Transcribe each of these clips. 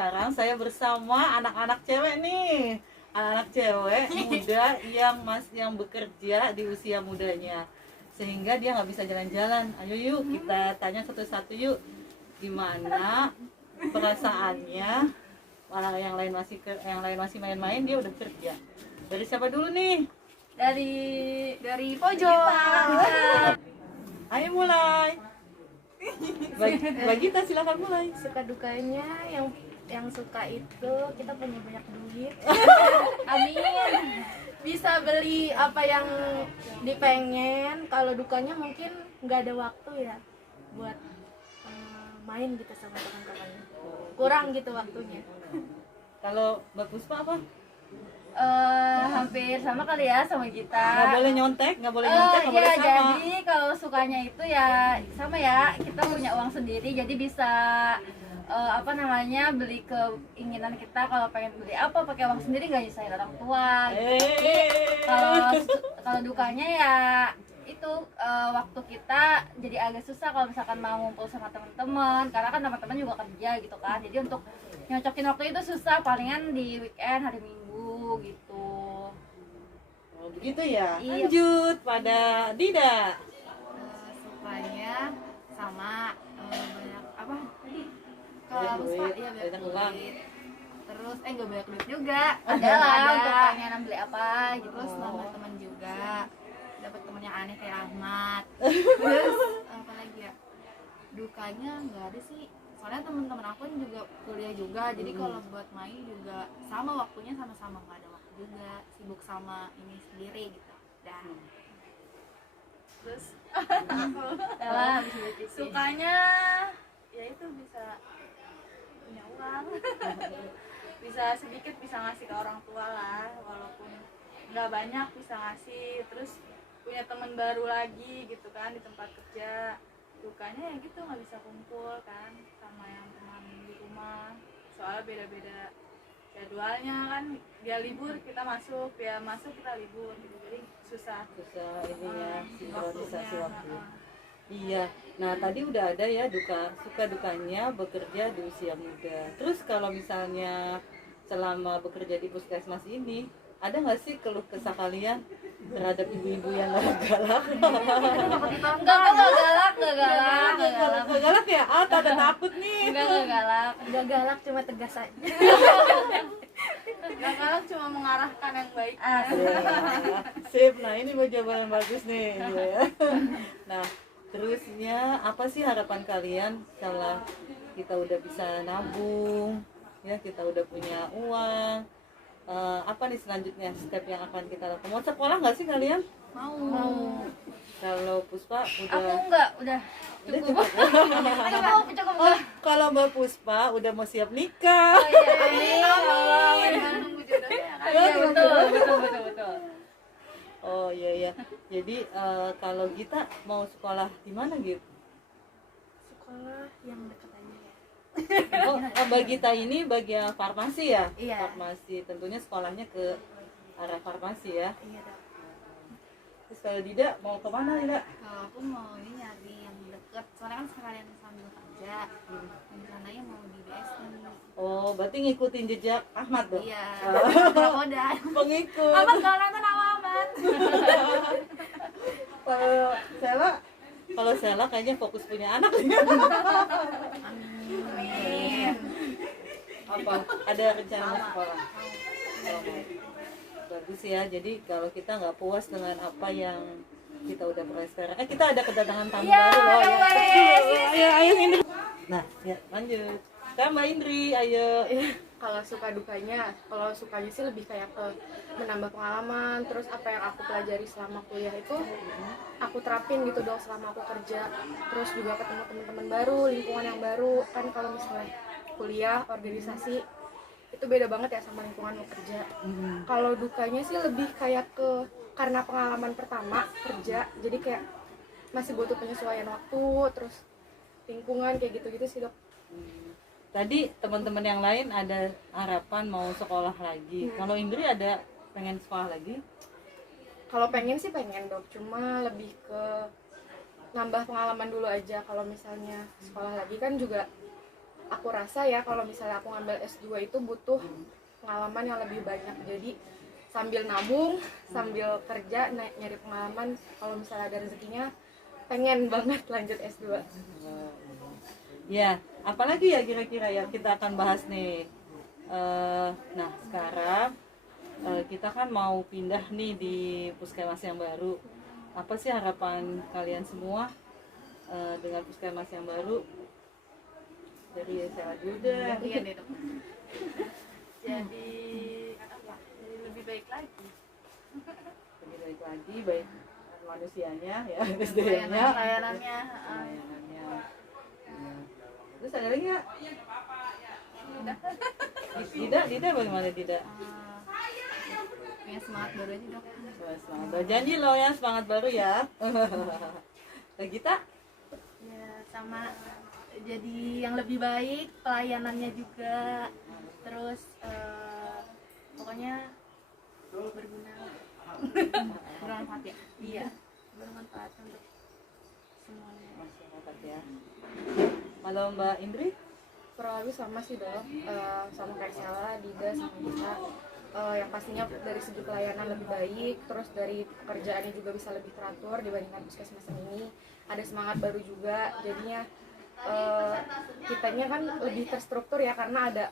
sekarang saya bersama anak-anak cewek nih. Anak-anak cewek muda yang bekerja di usia mudanya. Sehingga dia nggak bisa jalan-jalan. Ayo yuk kita tanya satu-satu yuk. Gimana perasaannya? Malah yang lain masih main-main, dia udah kerja. Dari siapa dulu nih? Dari pojok. Ayo mulai. Bagi kita silakan mulai. Suka dukanya yang suka itu kita punya banyak duit. Amin. Bisa beli apa yang dipengen. Kalau dukanya mungkin nggak ada waktu ya buat main gitu sama teman-teman. Kurang gitu waktunya. Kalau Mbak Puspa apa? Hampir sama kali ya sama kita. Nggak boleh nyontek, nggak boleh sama. Jadi kalau sukanya itu ya sama ya, kita punya uang sendiri jadi bisa beli keinginan kita. Kalau pengen beli apa pakai uang sendiri, nggak nyusahin orang tua gitu. Kalau dukanya ya itu waktu kita jadi agak susah kalau misalkan mau ngumpul sama teman-teman, karena kan teman-teman juga kerja gitu kan. Jadi untuk nyocokin waktu itu susah, palingan di weekend, hari Minggu gitu. Oh, begitu ya. Iya. Lanjut pada Dida. Sukanya sama banyak apa tadi? Banyak Kalau Puspa duit, iya banyak banyak uang. duit. Terus nggak banyak duit juga. Adalah Ada. untuk pengen beli apa gitu. Terus nambah teman juga. Dapat teman yang aneh kayak Ahmad. Terus apa lagi ya? Dukanya nggak ada sih. Soalnya teman-teman aku juga kuliah juga. Jadi kalau buat main juga sama waktunya sama-sama, nggak ada waktu juga. Sibuk sama ini sendiri gitu. Dan terus Adalah habis beli tiket. sukanya ya itu bisa punya uang. Bisa sedikit bisa ngasih ke orang tua lah, walaupun nggak banyak bisa ngasih. Terus punya teman baru lagi gitu kan di tempat kerja. Dukanya ya gitu nggak bisa kumpul kan sama yang teman di rumah, soalnya beda-beda jadwalnya kan. Dia libur kita masuk, dia masuk kita libur gitu, jadi susah Ininya sinkronisasi waktunya. waktu. Iya. Nah, tadi udah ada ya suka dukanya bekerja di usia muda. Terus kalau misalnya selama bekerja di puskesmas ini, ada nggak sih keluh kesah kalian terhadap ibu-ibu yang galak? Enggak galak. Nggak galak ya? Ah, ada takut nih. Enggak galak. Nggak galak, cuma tegas aja. Nggak galak, cuma mengarahkan yang baik. Sip. Nah, ini mau jawaban yang bagus nih. Ya. Nah, terusnya apa sih harapan kalian setelah kita udah bisa nabung, ya kita udah punya uang? Apa nih selanjutnya step yang akan kita lakukan? Mau sekolah nggak sih kalian? Mau. Kalau Puspa udah. Aku enggak, udah Udah cukup. Cukup. Oh, kalau Mbak Puspa udah mau siap nikah. Amin. Nunggu jodohnya kan. Iya betul. Oh iya. Jadi kalau kita mau sekolah di mana gitu? Sekolah yang dekat aja ya. Oh, bagi kita ini bagian farmasi ya? Iya. Farmasi, tentunya sekolahnya ke arah farmasi ya. Iya dong. Terus kalau Dida mau kemana Dida? Kalau aku mau ini nyari yang deket, soalnya kan sekalian sambil kerja. Rencananya mau di BSI. Oh, berarti ngikutin jejak Ahmad dong? Iya. Oh, Mudah-mudahan. pengikut. Amat kalau nonton sama Amat. Kalau Sela kayaknya fokus punya anak. Amin. Apa? Ada rencana mau sekolah? Oh, bagus ya. Jadi kalau kita nggak puas dengan apa yang kita udah peroleh sekarang, kita ada kedatangan tamu baru loh ya. Ayo Indri. Nah, ya lanjut. Sekarang Mbak Indri, ayo. Kalau sukanya sih lebih kayak ke menambah pengalaman, terus apa yang aku pelajari selama kuliah itu aku terapin gitu dong selama aku kerja. Terus juga ketemu teman-teman baru, lingkungan yang baru. Kan kalau misalnya kuliah, organisasi itu beda banget ya sama lingkungan mau kerja. Kalau dukanya sih lebih kayak ke karena pengalaman pertama kerja, jadi kayak masih butuh penyesuaian waktu, terus lingkungan kayak gitu-gitu sih dok. Tadi teman-teman yang lain ada harapan mau sekolah lagi. Kalau Indri ada pengen sekolah lagi? Kalau pengen sih pengen dok, cuma lebih ke nambah pengalaman dulu aja. Kalau misalnya sekolah lagi kan juga aku rasa ya kalau misalnya aku ngambil S2 itu butuh pengalaman yang lebih banyak. Jadi sambil nabung, sambil kerja, nyari pengalaman. Kalau misalnya ada rezekinya, pengen banget lanjut S2. Ya, apalagi ya kira-kira yang kita akan bahas nih. Nah sekarang kita kan mau pindah nih di puskesmas yang baru. Apa sih harapan kalian semua dengan puskesmas yang baru? Dari saya dulu deh. Iya deh dok. Jadi apa? Jadi lebih baik lagi. Lebih baik lagi, baik manusianya ya, SDM-nya, Layanannya. layanannya. Ya. Terus ada lagi nggak? Dida bagaimana Dida? Punya semangat baru aja dok. Wah, semangat baru. Janji loh ya semangat baru ya. Gita? Ya sama. Jadi yang lebih baik, pelayanannya juga. Terus pokoknya berguna. Bermanfaat ya. Iya. Bermanfaat untuk semuanya. Masyarakat ya. Kalau Mbak Indri? Kurang lebih sama sih dong, sama kayak Sela, Dida, sama kita. Yang pastinya dari segi pelayanan lebih baik, terus dari pekerjaannya juga bisa lebih teratur dibandingkan puskesmas ini. Ada semangat baru juga, jadinya kitanya kan lebih terstruktur ya karena ada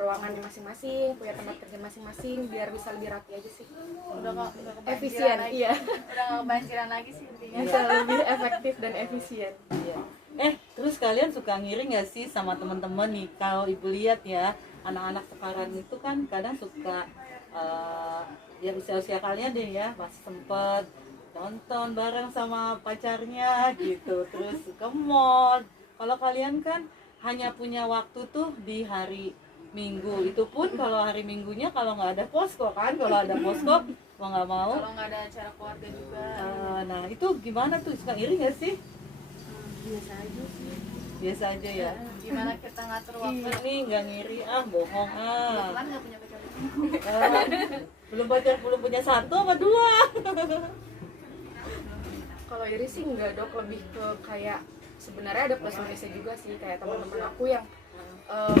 ruangannya masing-masing, punya tempat kerja masing-masing, biar bisa lebih rapi aja sih. Udah kebanjiran Efisien, lagi. iya. Udah nggak kebanjiran lagi sih intinya. Bisa lebih efektif dan efisien. Iya. Terus kalian suka ngiri nggak sih sama teman-teman nih? Kalau ibu lihat ya, anak-anak sekarang itu kan kadang suka ya usia-usia kalian deh ya, masih sempet nonton bareng sama pacarnya gitu, terus ke mall. Kalau kalian kan hanya punya waktu tuh di hari Minggu, itu pun kalau hari Minggunya kalau nggak ada posko kan, kalau ada posko mau nggak mau. Kalau nggak ada acara keluarga juga. Nah itu gimana tuh, suka iri nggak sih? Biasa aja sih. Biasa aja ya. Gimana kita ngatur waktu? Ini nggak ngiri bohong Kebetulan nggak punya pacar. belum punya satu apa dua. Kalau iri sih enggak dok, lebih ke kayak sebenarnya ada plus minusnya juga sih, kayak teman-teman aku yang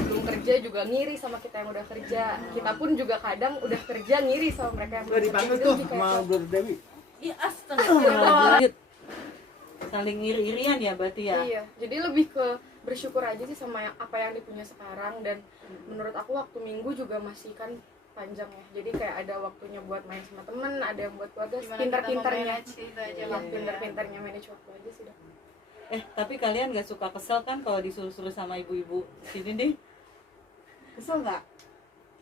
belum kerja juga ngiri sama kita yang udah kerja. Kita pun juga kadang udah kerja ngiri sama mereka yang belum kerja. Dipanggil Jadi tuh lebih sama kayak Brother Dewi. Iya astaga. Saling iri-irian ya berarti ya. iya, jadi lebih ke bersyukur aja sih sama apa yang dipunya sekarang. Dan menurut aku waktu Minggu juga masih kan panjang ya, jadi kayak ada waktunya buat main sama temen, ada yang buat keluarga. Gimana Pintar-pintarnya kita mau manage itu aja iya, waktunya. pintar-pintarnya manage waktu aja sih dok. Tapi kalian nggak suka kesel kan kalau disuruh-suruh sama ibu-ibu sini deh? Kesel nggak?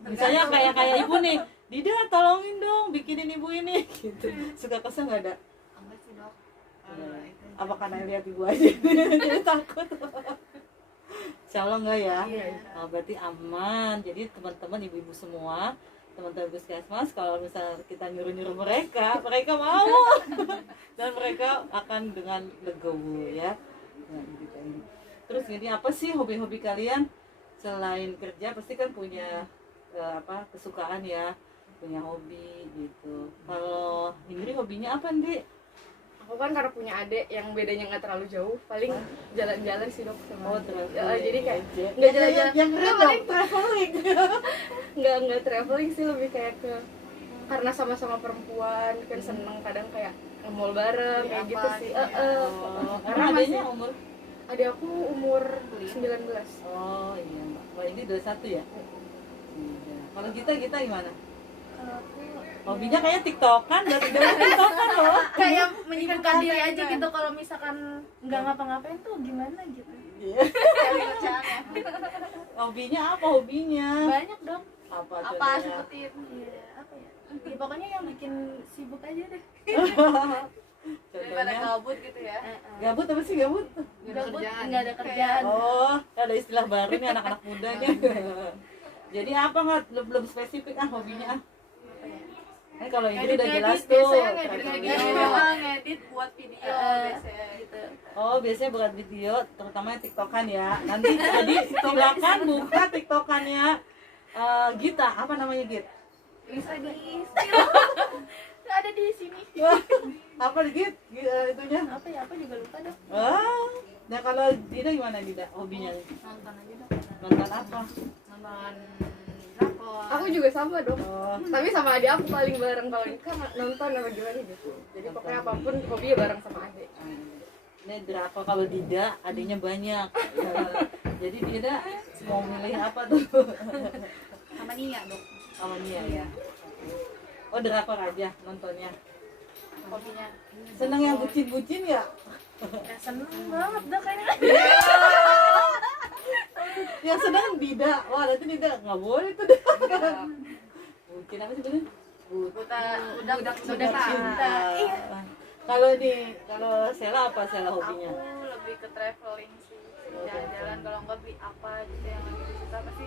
Misalnya kayak ibu nih, Dida tolongin dong bikinin ibu ini gitu. Suka kesel nggak ada? Enggak sih dok. Apa karena lihat ibu aja jadi takut? Insya Allah enggak ya? Iya. Berarti aman. Jadi teman-teman ibu-ibu semua, teman-teman puskesmas, kalau misalnya kita nyuruh-nyuruh mereka mau dan mereka akan dengan legowo ya. Nah, gitu. Terus ini apa sih hobi-hobi kalian selain kerja? Pasti kan punya kesukaan ya, punya hobi gitu. Kalau Indri hobinya apa Indri? Aku kan karena punya adik yang bedanya nggak terlalu jauh, paling jalan-jalan sih dok sama dia. traveling. Jadi kayak Aja. nggak jalan-jalan, yang keren dong, traveling. nggak traveling sih, lebih kayak ke karena sama-sama perempuan kan seneng kadang kayak nge-mall bareng kayak Apa gitu sih. gitu ya. Karena Karena adanya masih umur. adik aku umur 19. Oh iya, Mbak. Kalau ini 21 ya? Iya. Kalau kita gimana? Kalau aku Hobinya kayak TikTokan, dari dulu TikTokan loh. kayak menyibukkan diri aja gitu, kalau misalkan nggak ngapa-ngapain tuh gimana gitu. Iya. Cari kerjaan ya. Hobinya apa hobinya? Banyak dong. Apa Apa contohnya? sebutin? Iya, apa ya? Ya pokoknya yang bikin sibuk aja deh. Daripada Contohnya? gabut gitu ya. Gabut apa sih gabut? Gabut nggak ada kerjaan. Oh, ada istilah baru nih anak-anak muda nih. Jadi apa nggak belum spesifik hobinya? Kalau ini udah jelas tuh. Biasanya ngedit traveling. ngedit buat video biasanya gitu. Oh, biasanya buat video, terutama yang TikTokan ya. Nanti jadi silakan buka TikTokannya Gita. Apa namanya Git? Bisa di Instagram. Nggak ada di sini. Apa Git? Itunya? Apa ya? Apa juga lupa dong. Nah kalau Dida gimana Dida? Hobinya? Nonton aja dong. Nonton apa? Nonton drakor. Aku juga sama dong. Oh, Tapi sama adik aku paling bareng kalau ini kan nonton apa gimana gitu. Jadi pokoknya apapun hobi ya bareng sama adik. ini drakor. Kalau Dida adiknya banyak. Jadi Dida mau milih apa tuh? Sama Nia dok. Sama Nia Iya. ya. Oh drakor aja nontonnya. Hobinya. Seneng yang bucin-bucin ya? Ya, seneng banget dok kayaknya. Yang sedang Dida. Wah nanti Dida nggak boleh tuh. Bucin apa sih bener? Budak Budak cinta. Iya. Kalau Sela apa Sela hobinya? Aku lebih ke traveling sih, jalan-jalan. Kalau enggak beli apa gitu yang lagi disuka pasti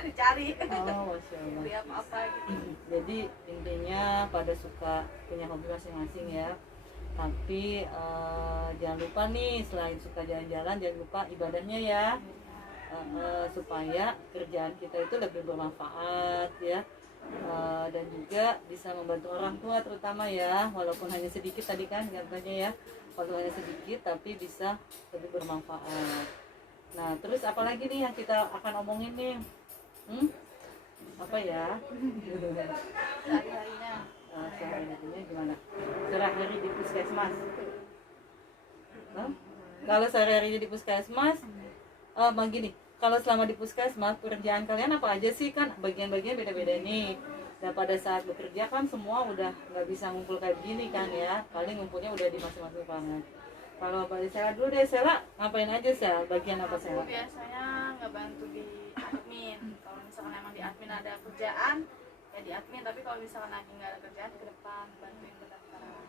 dicari, Oh, Masya Allah. beli apa-apa gitu. Jadi intinya pada suka punya hobi masing-masing ya. Tapi jangan lupa nih selain suka jalan-jalan jangan lupa ibadahnya ya. Supaya kerjaan kita itu lebih bermanfaat ya. Dan juga bisa membantu orang tua terutama ya, walaupun hanya sedikit tadi kan katanya ya, walaupun hanya sedikit tapi bisa lebih bermanfaat. Nah terus apalagi nih yang kita akan omongin nih, apa ya? Sehari-harinya Sehari-harinya gimana? Sehari-hari di puskesmas. Kalau sehari-harinya di puskesmas, begini. Kalau selama di puskesmas, pekerjaan kalian apa aja sih? Kan bagian-bagian beda-beda nih. Dan pada saat bekerja kan semua udah nggak bisa ngumpul kayak gini kan ya. Paling ngumpulnya udah di masing-masing ruangan. Kalau Mbak Sela dulu deh, Sela ngapain aja Sela? Bagian apa aku Sela? biasanya ngebantu di admin. Kalau misalkan emang di admin ada kerjaan ya di admin, tapi kalau misalkan lagi nggak ada kerjaan ke depan bantuin pendaftaran.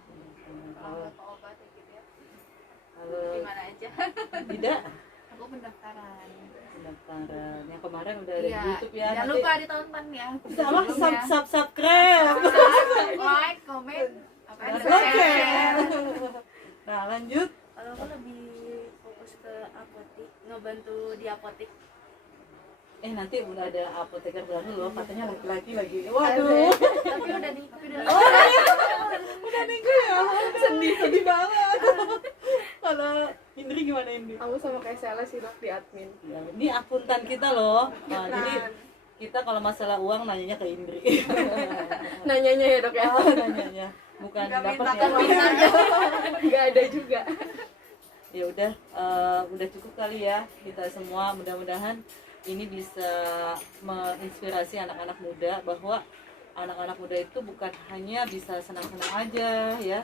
Kalau nggak obat ya gitu ya, Kalau gimana aja. tidak Aku pendaftaran. pendaftaran yang kemarin udah ada di Iya. YouTube ya. Jangan Nanti lupa ditonton ya. sama Sebelumnya. subscribe. Like, komen, apa Oke. Nah lanjut. Kalau aku lebih fokus ke apotik, ngebantu di apotik. Nanti udah ada apoteker baru loh, katanya laki-laki lagi. Waduh. Tapi udah nih, tapi udah. Udah minggu ya. Sedih banget. Kalau Indri gimana Indri? Aku sama kayak Sela sih dok di admin. Ya, ini akuntan kita loh. Nah, jadi kita kalau masalah uang nanyanya ke Indri. Nanyanya ya dok ya. Nanyanya bukan Nggak dapat minta ya. komentarnya. Nggak ada juga. Ya udah cukup kali ya kita semua, mudah-mudahan ini bisa menginspirasi anak-anak muda bahwa anak-anak muda itu bukan hanya bisa senang-senang aja ya,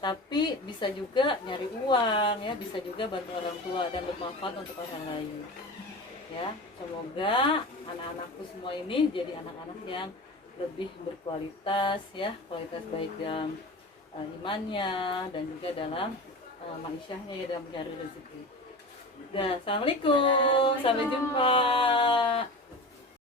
tapi bisa juga nyari uang ya, bisa juga bantu orang tua dan bermanfaat untuk orang lain ya. Semoga anak-anakku semua ini jadi anak-anak yang lebih berkualitas ya, kualitas baik dalam imannya dan juga dalam ma'isyahnya ya, dalam mencari rezeki. Assalamualaikum, sampai jumpa.